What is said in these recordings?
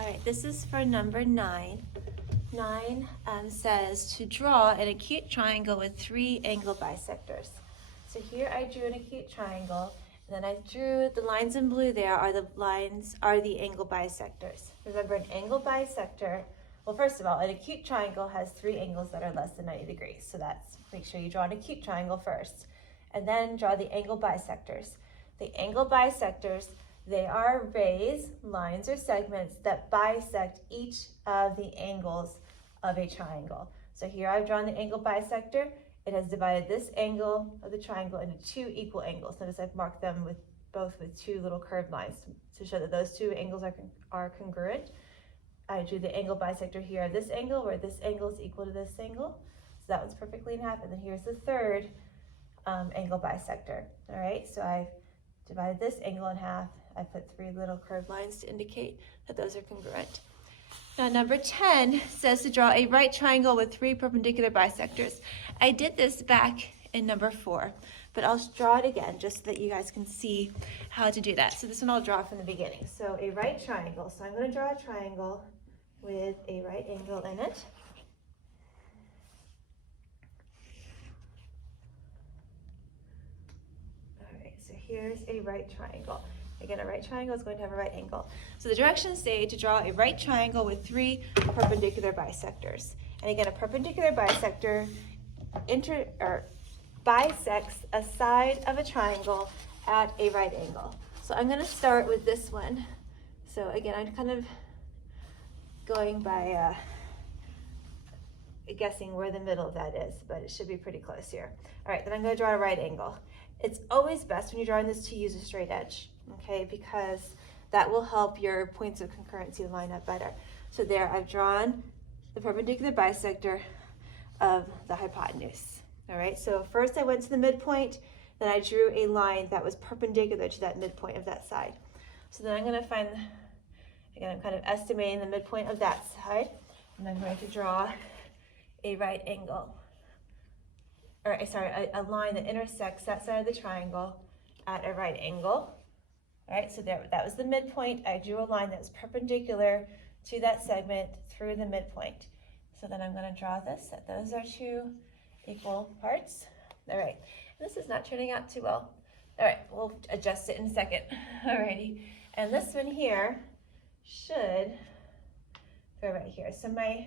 All right, this is for number 9. 9 says to draw an acute triangle with 3 angle bisectors. So here I drew an acute triangle, and then I drew the lines in blue there are the angle bisectors. Remember, an angle bisector, well, first of all, an acute triangle has 3 angles that are less than 90 degrees. So make sure you draw an acute triangle first, and then draw the angle bisectors. The angle bisectors, they are rays, lines, or segments that bisect each of the angles of a triangle. So here I've drawn the angle bisector. It has divided this angle of the triangle into 2 equal angles. Notice I've marked them with 2 little curved lines to show that those 2 angles are congruent. I drew the angle bisector here of this angle, where this angle is equal to this angle. So that one's perfectly in half. And then here's the third angle bisector. All right, so I've divided this angle in half. I put 3 little curved lines to indicate that those are congruent. Now number 10 says to draw a right triangle with 3 perpendicular bisectors. I did this back in number 4, but I'll draw it again just so that you guys can see how to do that. So this one I'll draw from the beginning. So a right triangle. So I'm going to draw a triangle with a right angle in it. All right, so here's a right triangle. Again, a right triangle is going to have a right angle. So the directions say to draw a right triangle with 3 perpendicular bisectors. And again, a perpendicular bisector bisects a side of a triangle at a right angle. So I'm going to start with this one. So again, I'm kind of going by guessing where the middle of that is, but it should be pretty close here. All right, then I'm going to draw a right angle. It's always best when you're drawing this to use a straight edge, okay, because that will help your points of concurrency line up better. So there, I've drawn the perpendicular bisector of the hypotenuse. All right, so first I went to the midpoint, then I drew a line that was perpendicular to that midpoint of that side. So then I'm going to find, again, I'm kind of estimating the midpoint of that side, and I'm going to draw a right angle. Or sorry, a line that intersects that side of the triangle at a right angle. All right, so there, that was the midpoint. I drew a line that was perpendicular to that segment through the midpoint. So then I'm going to draw this, that those are 2 equal parts. All right, this is not turning out too well. All right, we'll adjust it in a second. All righty, and this one here should go right here. So my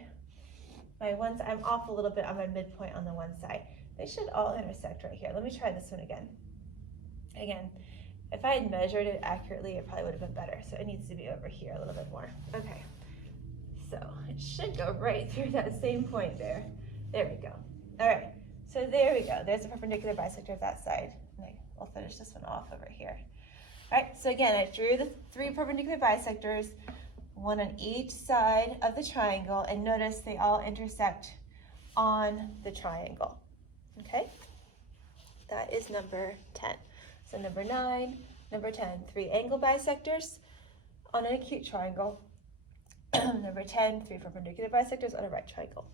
one side, I'm off a little bit on my midpoint on the one side. They should all intersect right here. Let me try this one again. Again, if I had measured it accurately, it probably would have been better. So it needs to be over here a little bit more. Okay, so it should go right through that same point there. There we go. All right, so there we go. There's a perpendicular bisector of that side. I'll finish this one off over here. All right, so again, I drew the 3 perpendicular bisectors, one on each side of the triangle, and notice they all intersect on the triangle. Okay, that is number 10. So number 9, number 10, 3 angle bisectors on an acute triangle. Number 10, 3 perpendicular bisectors on a right triangle.